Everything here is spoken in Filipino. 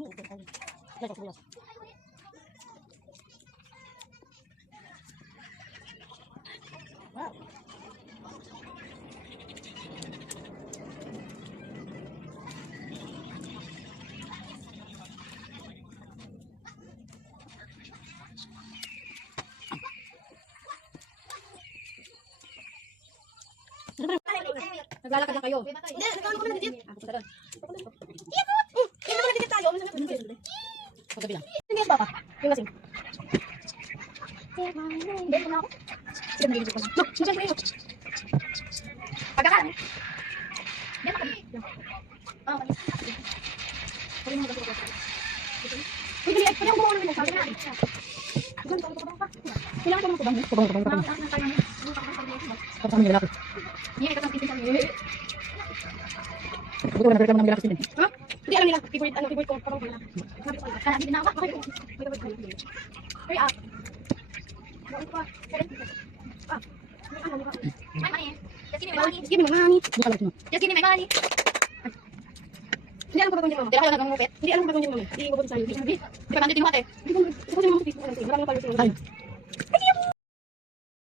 Wow. Naglalakad lang kayo. Hindi, nagkano ko na nagdidit. Ako sa doon. Kaya naman nagdidit tayo. Paggabi lang. Hindi ba pa? Yung lasing. Hindi ko na ako. Sige, nagdidit ko na. Look, siyempre yun. Pagkakaan. Hindi pa kami. Oo, kami. Kami mo gagawin ko. Uy, dali, pwede akong bumawa namin. Sabi na. Kailangan ko naman kubang. Kubang. Tapos kami lalaki. Hindi, ito ang titin kami. Buto ko nagreklamo ng lalaki din. Ha? Hindi, alam nila. Favorite ko. Parang wala. Sabi ko, kaya hindi na ako. Hurry up. Bakit pa? Ah. Ano ba? Money. Just give me my money. Buka lang mo. Just give me my money. Hindi alam ko gagawin niya, mama. Tira ka lang ng mupet. Hindi alam ko gagawin niya, mama. Hindi ko gagawin sa'yo. Hindi pa natin tinuhat eh. Hindi ko gagawin niya, mama. Marami pa pala sa'yo.